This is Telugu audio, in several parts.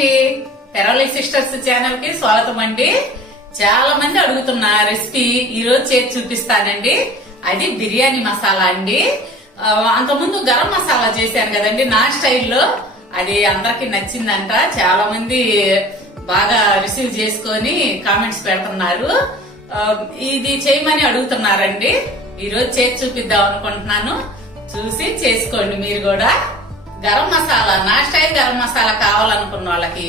అండి, పెరవలి సిస్టర్స్ ఛానల్ కి స్వాగతం అండి. చాలా మంది అడుగుతున్న రెసిపీ ఈ రోజు చేసి చూపిస్తానండి. అది బిర్యానీ మసాలా అండి. అంతకుముందు గరం మసాలా చేశాను కదండి నా స్టైల్లో. అది అందరికి నచ్చిందంట. చాలా మంది బాగా రిసీవ్ చేసుకొని కామెంట్స్ పెడుతున్నారు. ఇది చేయమని అడుగుతున్నారండి. ఈ రోజు చేసి చూపిద్దాం అనుకుంటున్నాను. చూసి చేసుకోండి మీరు కూడా. గరం మసాలా, నా స్టైల్ గరం మసాలా కావాలనుకున్న వాళ్ళకి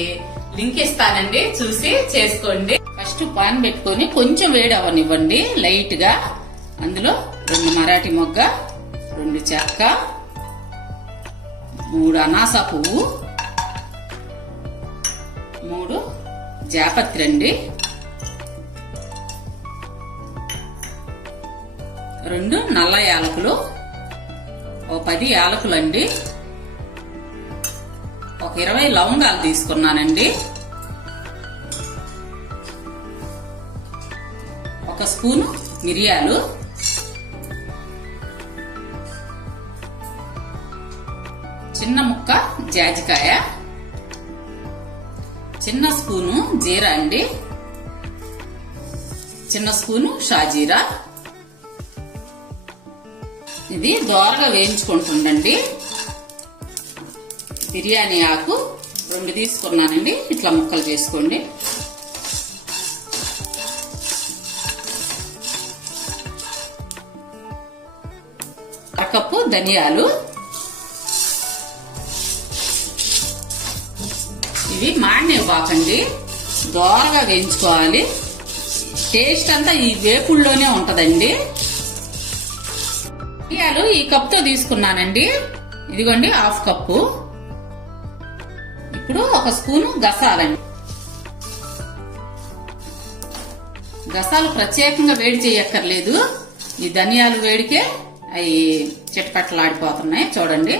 లింక్ ఇస్తానండి, చూసి చేసుకోండి. ఫస్ట్ పాన్ పెట్టుకొని కొంచెం వేడి అవనివ్వండి లైట్ గా. అందులో 2 మరాఠీ మొగ్గ, 2 చెక్క, 3 అనాస పువ్వు, 3 జాపత్రి అండి, 2 నల్ల యాలకులు, 10 యాలకులు అండి, 20 లవంగాలు తీసుకున్నానండి, 1 స్పూను మిరియాలు, చిన్న ముక్క జాజికాయ, చిన్న స్పూను జీరా అండి, చిన్న స్పూను షాజీరా. ఇది దోరగా వేయించుకుంటుండండి. బిర్యానీ ఆకు 2 తీసుకున్నానండి, ఇట్లా ముక్కలు చేసుకోండి. కప్పు ధనియాలు. ఇవి మాడనివ్వకండి, దోరగా వేయించుకోవాలి. టేస్ట్ అంతా ఈ వేపుల్లోనే ఉంటదండి. ధనియాలు ఈ కప్తో తీసుకున్నానండి. ఇదిగోండి 1/2 కప్పు. ఇప్పుడు 1 స్పూను గసాలండి. గసాలు ప్రత్యేకంగా వేడి చేయక్కర్లేదు. ఈ ధనియాలు వేడికే అవి చిటపటలాడిపోతున్నాయి చూడండి.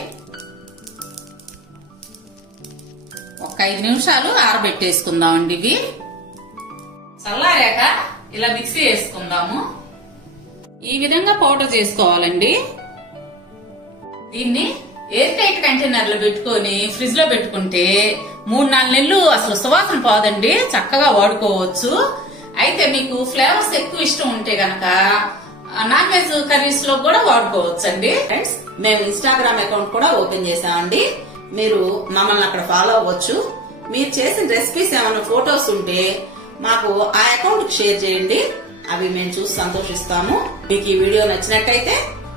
5 నిమిషాలు ఆరబెట్టేసుకుందామండి. ఇవి చల్లారాక ఇలా మిక్సీ వేసుకుందాము. ఈ విధంగా పౌడర్ చేసుకోవాలండి. దీన్ని ఎయిర్ టైట్ కంటైనర్ లో పెట్టుకొని ఫ్రిడ్జ్ లో పెట్టుకుంటే 3-4 నెలలు అసలు సువాసన పోదండి, చక్కగా వాడుకోవచ్చు. అయితే మీకు ఫ్లేవర్స్ ఎక్కువ ఇష్టం ఉంటే గనక నాన్ వెజ్ కర్రీస్ లో కూడా వాడుకోవచ్చు అండి. ఫ్రెండ్స్, మేము ఇన్స్టాగ్రామ్ అకౌంట్ కూడా ఓపెన్ చేసామండి. మీరు మమ్మల్ని అక్కడ ఫాలో అవ్వచ్చు. మీరు చేసిన రెసిపీస్ ఏమైనా ఫొటోస్ ఉంటే మాకు ఆ అకౌంట్ షేర్ చేయండి. అవి మేము చూసి సంతోషిస్తాము. మీకు ఈ వీడియో నచ్చినట్టయితే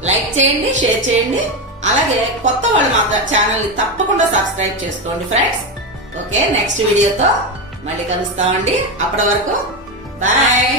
లైక్ చేయండి, షేర్ చేయండి. అలాగే కొత్త వాళ్ళు మా ఛానల్ ని తప్పకుండా సబ్స్క్రైబ్ చేసుకోండి ఫ్రెండ్స్. ఓకే, నెక్స్ట్ వీడియోతో మళ్ళీ కలుస్తామండి. అప్పటి వరకు బాయ్.